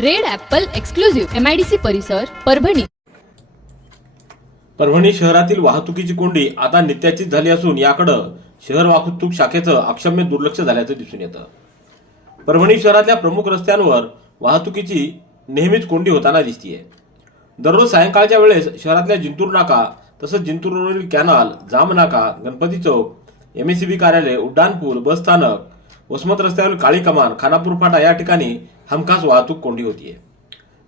Red apple exclusive MIDC परिसर परभणी. परभणी शहरातील वाहतुकीची कोंडी आता नित्याचीच झाली असून याकडं शहर वाहतूक शाखेचं अक्षम्य दुर्लक्ष झाल्याचं दिसून येतं. परभणी शहरातल्या प्रमुख रस्त्यांवर वाहतुकीची नेहमीच कोंडी होताना दिसतीये. दररोज सायंकाळच्या वेळेस शहरातल्या जिंतूर नाका तसंच जिंतूरवरील कॅनाल जाम नाका Ganpati Chowk M S C B कार्यालय उड्डाणपूल बस स्थानक वसमत रस्त्यावरील काळी कमान खानापूर फाटा या ठिकाणी हमखास वाहतूक कोंडी होतीये.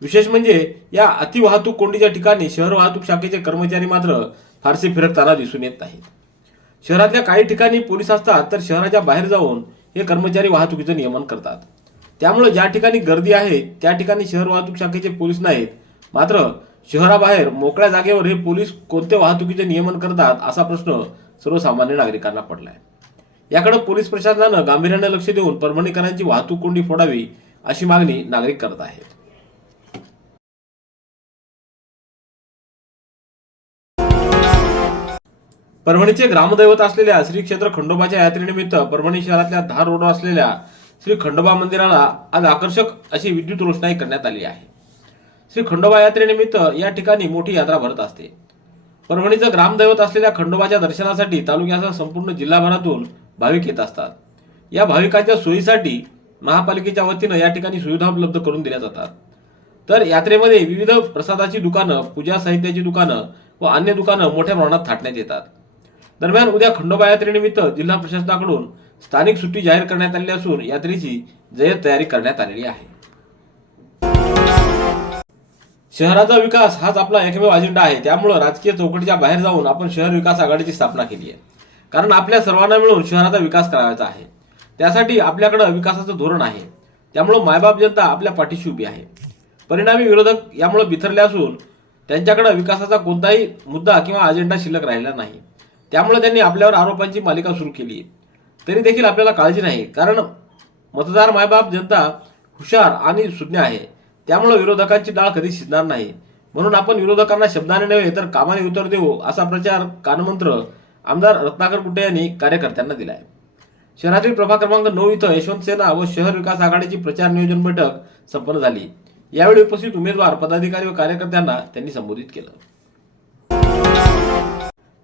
विशेष म्हणजे या अतिवाहतूक कोंडीच्या ठिकाणी शहर वाहतूक शाखेचे कर्मचारी मात्र फारसे फिरकताना दिसून येत नाहीत. शहरातल्या काही ठिकाणी पोलीस असतात तर शहराच्या बाहेर जाऊन हे कर्मचारी वाहतुकीचं नियमन करतात. त्यामुळे ज्या ठिकाणी गर्दी आहे त्या ठिकाणी शहर वाहतूक शाखेचे पोलीस नाहीत. मात्र शहराबाहेर मोकळ्या जागेवर हे पोलीस कोणते वाहतुकीचे नियमन करतात असा प्रश्न सर्वसामान्य नागरिकांना पडलाय. याकडे पोलीस प्रशासनानं गांभीर्यानं लक्ष देऊन परभणीकरांची वाहतूक कोंडी फोडावी अशी मागणी नागरिक करत आहेत. परभणीचे ग्रामदैवत असलेल्या श्री क्षेत्र खंडोबाच्या यात्रेनिमित्त परभणी शहरातल्या धार रोडवर असलेल्या श्री खंडोबा मंदिराला आज आकर्षक अशी विद्युत रोषणाई करण्यात आली आहे. श्री खंडोबा यात्रेनिमित्त या ठिकाणी मोठी यात्रा भरत असते. परभणीचं ग्रामदैवत असलेल्या खंडोबाच्या दर्शनासाठी तालुक्यासह संपूर्ण जिल्हाभरातून भाविक येत असतात. या भाविकांच्या सोयीसाठी महापालिकेच्या वतीनं या ठिकाणी सुविधा उपलब्ध करून दिल्या जातात. तर यात्रेमध्ये विविध प्रसादाची दुकानं पूजा साहित्याची दुकानं व अन्य दुकानं मोठ्या प्रमाणात थाटण्यात येतात. दरम्यान उद्या खंडोबा यात्रेनिमित्त जिल्हा प्रशासनाकडून स्थानिक सुट्टी जाहीर करण्यात आलेली असून यात्रेची जय्यत तयारी करण्यात आलेली आहे. शहराचा विकास हाच आपला एकमेव अजेंडा आहे. त्यामुळं राजकीय चौकटीच्या बाहेर जाऊन आपण शहर विकास आघाडीची स्थापना केली आहे. कारण आपल्या सर्वांना मिळून शहराचा विकास करायचा आहे. त्यासाठी आपल्याकडं विकासाचं धोरण आहे. त्यामुळं मायबाप जनता आपल्या पाठीशी उभी आहे. परिणामी विरोधक यामुळे बिथरले असून त्यांच्याकडे विकासाचा कोणताही मुद्दा किंवा अजेंडा शिल्लक राहिला नाही. त्यामुळे त्यांनी आपल्यावर आरोपांची मालिका सुरू केली. तरी देखील आपल्याला काळजी नाही कारण मतदार मायबाप जनता हुशार आणि सुज्ञ आहे. त्यामुळे विरोधकांची डाळ कधी शिजणार नाही. म्हणून आपण विरोधकांना शब्दाने नव्हे तर कामाने उत्तर देऊ असा प्रचार कानमंत्र आमदार रत्नाकर कुटे यांनी कार्यकर्त्यांना दिला आहे शहरातील प्रभाग क्रमांक नऊ इथं यशवंत सेना व शहर विकास आघाडीची प्रचार नियोजन बैठक संपन्न झाली. यावेळी उपस्थित उमेदवार पदाधिकारी व कार्यकर्त्यांना त्यांनी संबोधित केलं.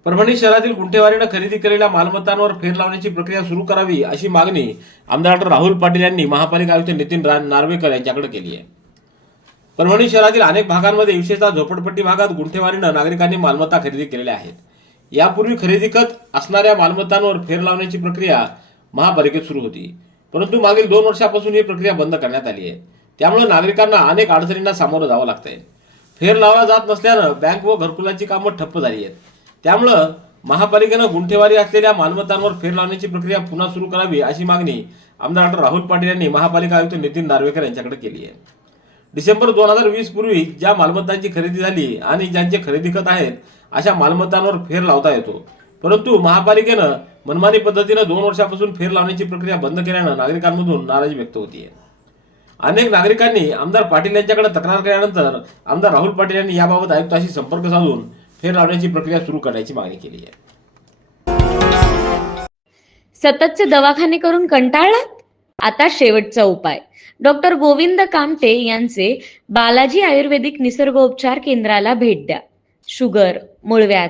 परभणी शहरातील गुंठेवारीनं खरेदी केलेल्या मालमत्तांवर फेर लावण्याची प्रक्रिया सुरू करावी अशी मागणी आमदार डॉक्टर राहुल पाटील यांनी महापालिका आयुक्त नितीन नार्वेकर यांच्याकडे केली आहे. परभणी शहरातील अनेक भागांमध्ये विशेषतः झोपडपट्टी भागात गुंठेवारीनं नागरिकांनी मालमत्ता खरेदी केलेल्या आहेत. यापूर्वी खरेदी खत असणाऱ्या मालमत्तांवर फेर लावण्याची प्रक्रिया महापालिकेत सुरू होती. परंतु मागील दोन वर्षापासून ही प्रक्रिया बंद करण्यात आली आहे. त्यामुळे नागरिकांना अनेक अडचणींना सामोरं जावं लागतंय. फेर लावला जात नसल्यानं बँक व घरकुलाची कामं ठप्प झाली आहेत. त्यामुळं महापालिकेनं गुंठेवारी असलेल्या मालमत्तांवर फेर लावण्याची प्रक्रिया पुन्हा सुरू करावी अशी मागणी आमदार डॉक्टर राहुल पाटील यांनी महापालिका आयुक्त नितीन नार्वेकर यांच्याकडे केली आहे. डिसेंबर दोन हजार वीस पूर्वी ज्या मालमत्तांची खरेदी झाली आणि ज्यांचे खरेदी खत आहेत अशा मालमत्तांवर फेर लावता येतो. परंतु महापालिकेनं मनमानी पद्धतीनं दोन वर्षापासून फेर लावण्याची प्रक्रिया बंद केल्यानं नागरिकांमधून नाराजी व्यक्त होतीये. अनेक नागरिकांनी आमदार पाटील यांच्याकडे तक्रार केल्यानंतर आमदार राहुल पाटील यांनी याबाबत आयुक्ताशी संपर्क साधून फेर लावण्याची प्रक्रिया सुरू करण्याची मागणी केली आहे. सततचे दवाखाने करून कंटाळलात? आता शेवटचा उपाय. डॉक्टर गोविंद कामटे यांचे बालाजी आयुर्वेदिक निसर्गोपचार केंद्राला भेट द्या. शुगर मूळव्याध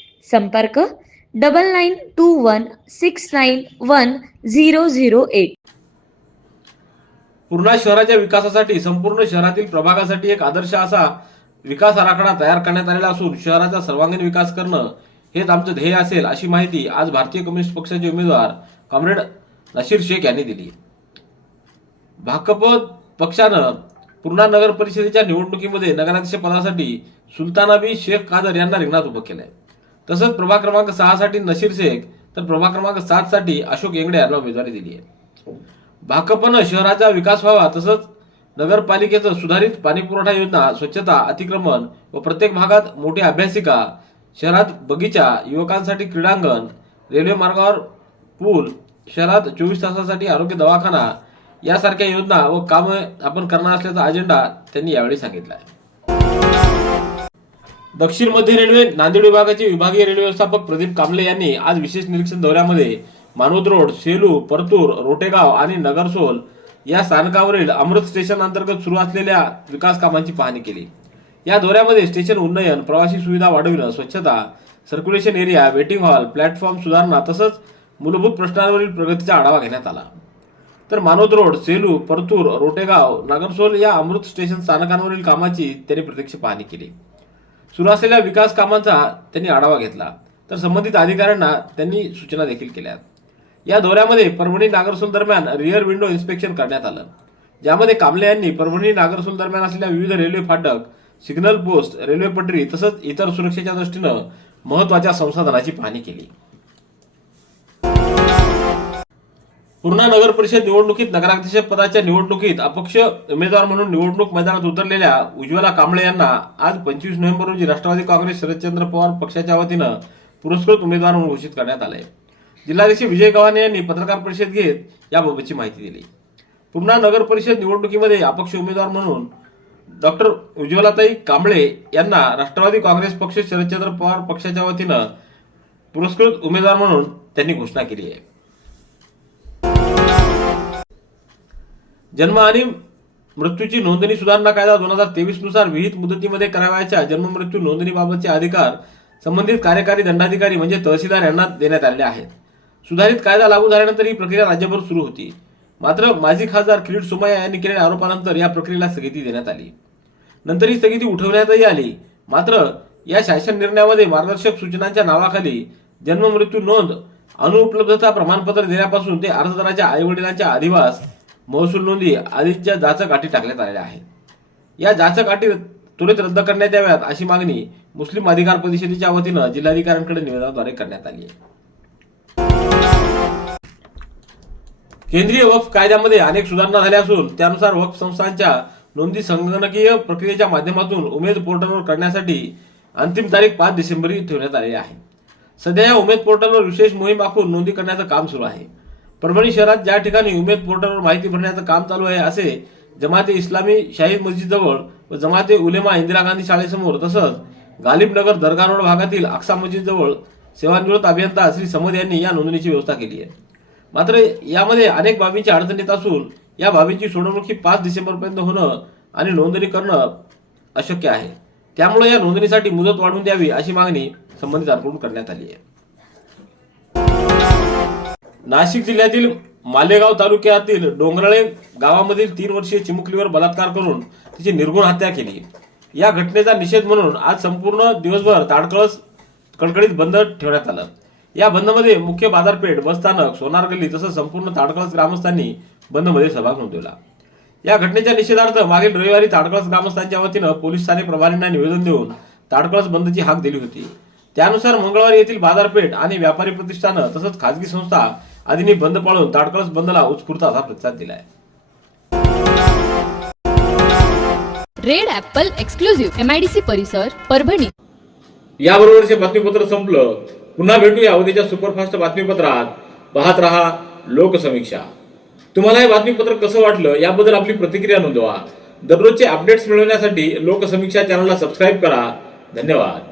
संपर्क double nine two one six nine one zero zero eight. Purna शहराच्या विकासासाठी संपूर्ण शहरातील प्रभागासाठी एक आदर्श असा विकास आराखडा तयार करण्यात आलेला असून शहराचा सर्वांगीण विकास करणं हेच आमचं ध्येय असेल अशी माहिती आज भारतीय कम्युनिस्ट पक्षाचे उमेदवार कॉम्रेड नशीर शेख यांनी दिली. भाकप पक्षानं पूर्णा नगर परिषदेच्या निवडणुकीमध्ये नगराध्यक्ष पदासाठी सुलतानाबी शेख कादर यांना रिंगणात उभं केलंय. तसंच प्रभाग क्रमांक सहा साठी नशीर शेख तर प्रभाग क्रमांक सात साठी अशोक येंगडे यांना उमेदवारी दिली आहे. भाकपनं शहराचा विकास व्हावा तसंच नगरपालिकेचं सुधारित पाणीपुरवठा योजना स्वच्छता अतिक्रमण व प्रत्येक भागात मोठी अभ्यासिका शहरात बगीचा युवकांसाठी क्रीडांगण रेल्वे मार्गावर पूल शहरात चोवीस तासासाठी आरोग्य दवाखाना यासारख्या योजना व कामं आपण करणार असल्याचा अजेंडा त्यांनी यावेळी सांगितला आहे. दक्षिण मध्य रेल्वे नांदेड विभागाचे विभागीय रेल्वे व्यवस्थापक प्रदीप कांबळे यांनी आज विशेष निरीक्षण दौऱ्यामध्ये मानोद रोड सेलू परतूर रोटेगाव आणि नगरसोल या स्थानकावरील अमृत स्टेशन अंतर्गत सुरू असलेल्या विकास कामांची पाहणी केली. या दौऱ्यामध्ये स्टेशन उन्नयन प्रवासी सुविधा वाढविणं स्वच्छता circulation area waiting hall platform सुधारणा तसंच मूलभूत प्रश्नांवरील प्रगतीचा आढावा घेण्यात आला. तर मानोद रोड सेलू परतूर रोटेगाव नागरसोल या अमृत स्टेशन स्थानकांवरील कामाची त्यांनी प्रत्यक्ष पाहणी केली. सुरू असलेल्या विकास कामांचा त्यांनी आढावा घेतला. तर संबंधित अधिकाऱ्यांना त्यांनी सूचना देखील केल्या. या दौऱ्यामध्ये परभणी नागरसोल दरम्यान रिअर विंडो इन्स्पेक्शन करण्यात आलं. ज्यामध्ये कांबळे यांनी परभणी नागरसोल दरम्यान असलेल्या विविध रेल्वे फाटक सिग्नल पोस्ट रेल्वे पटरी तसंच इतर सुरक्षेच्या दृष्टीनं महत्त्वाच्या संसाधनाची पाहणी केली. पूर्णा नगर परिषद निवडणुकीत नगराध्यक्ष पदाच्या निवडणुकीत अपक्ष उमेदवार म्हणून निवडणूक मैदानात उतरलेल्या उज्ज्वला कांबळे यांना आज पंचवीस नोव्हेंबर रोजी राष्ट्रवादी काँग्रेस शरदचंद्र पवार पक्षाच्या वतीनं पुरस्कृत उमेदवार म्हणून घोषित करण्यात आले जिल्हाध्यक्ष विजय गव्हाणे यांनी पत्रकार परिषद घेत याबाबतची माहिती दिली. पूर्णा नगर परिषद निवडणुकीमध्ये अपक्ष उमेदवार म्हणून डॉक्टर उज्ज्वलाताई कांबळे यांना राष्ट्रवादी काँग्रेस पक्ष शरदचंद्र पवार पक्षाच्या वतीनं पुरस्कृत उमेदवार म्हणून त्यांनी घोषणा केली आहे. जन्म आणि मृत्यूची नोंदणी सुधारणा कायदा दोन हजार तेवीसनुसार विहित मुदतीमध्ये करावयाच्या जन्म मृत्यू नोंदणीबाबतचे अधिकार संबंधित कार्यकारी दंडाधिकारी म्हणजे तहसीलदार यांना देण्यात आले आहेत. सुधारित कायदा लागू झाल्यानंतर ही प्रक्रिया राज्यभर सुरू होती. मात्र माजी खासदार किरीट सोमय्या यांनी केलेल्या आरोपानंतर या प्रक्रियेला स्थगिती देण्यात आली. नंतर ही स्थगिती उठवण्यातही आली. मात्र या शासन निर्णयामध्ये मार्गदर्शक सूचनांच्या नावाखाली जन्म मृत्यू नोंद अनुपलब्धता प्रमाणपत्र देण्यापासून ते अर्जदाराच्या आईवडिलांच्या अधिवास महसूल नोंदी आधीच्या जाचक अटी टाकण्यात आलेल्या आहेत. या जाचक अटी त्वरित रद्द करण्यात याव्यात अशी मागणी मुस्लिम अधिकार परिषदेच्या वतीनं जिल्हाधिकाऱ्यांकडे निवेदनाद्वारे करण्यात आली आहे. केंद्रीय वक्फ कायद्यामध्ये अनेक सुधारणा झाल्या असून त्यानुसार वक्फ संस्थांच्या नोंदी संगणकीय प्रक्रियेच्या माध्यमातून उमेद पोर्टलवर करण्यासाठी अंतिम तारीख पाच डिसेंबर ठेवण्यात आलेली आहे. सध्या या उमेद पोर्टलवर विशेष मोहीम आखून नोंदी करण्याचं काम सुरू आहे. परभणी शहरात ज्या ठिकाणी उमेद पोर्टलवर माहिती भरण्याचं काम चालू आहे असे जमाते इस्लामी शाहीद मस्जिदजवळ व जमाते उलेमा इंदिरा गांधी शाळेसमोर तसंच गालिबनगर दर्गा रोड भागातील अक्सा मस्जिदजवळ सेवानिवृत्त अभियंता श्री समद यांनी या नोंदणीची व्यवस्था केली आहे. मात्र यामध्ये अनेक बाबींची अडचण येत असून या बाबींची सोडवणूक ही पाच डिसेंबरपर्यंत होणं आणि नोंदणी करणं अशक्य आहे. त्यामुळे या नोंदणीसाठी मुदत वाढवून द्यावी अशी मागणी संबंधितांकडून करण्यात आली आहे. नाशिक जिल्ह्यातील मालेगाव तालुक्यातील डोंगराळे गावामधील तीन वर्षीय चिमुकलीवर बलात्कार करून तिची निर्गुण हत्या केली. या घटनेचा निषेध म्हणून आज संपूर्ण दिवसभर ताडकळस कडकडीत बंद ठेवण्यात आलं. या बंदमध्ये मुख्य बाजारपेठ बसस्थानक सोनार गल्ली तसंच संपूर्ण ताडकळस ग्रामस्थांनी बंदमध्ये सहभाग नोंदवला. या घटनेच्या निषेधार्थ मागील रविवारी ताडकळस ग्रामस्थांच्या वतीनं पोलीस स्थानिक प्रभारींना निवेदन देऊन ताडकळस बंदची हाक दिली होती. त्यानुसार मंगळवारी येथील बाजारपेठ आणि व्यापारी प्रतिष्ठानं तसंच खासगी संस्था आदींनी बंद पाळून ताडकळस बंदला उत्स्फूर्त असा प्रतिसाद दिलाय. रेड ॲपल एक्सक्लुझिव्ह एमआयडीसी परिसर परभणी. याबरोबरचे बातमीपत्र संपलं. पुन्हा भेटूया उद्याच्या सुपरफास्ट बातमीपत्रात. पाहत रहा लोकसमीक्षा. तुम्हाला हे बातमीपत्र कसं वाटलं याबद्दल आपली प्रतिक्रिया नोंदवा. दररोजचे अपडेट्स मिळवण्यासाठी लोकसमीक्षा चॅनलला सबस्क्राईब करा. धन्यवाद.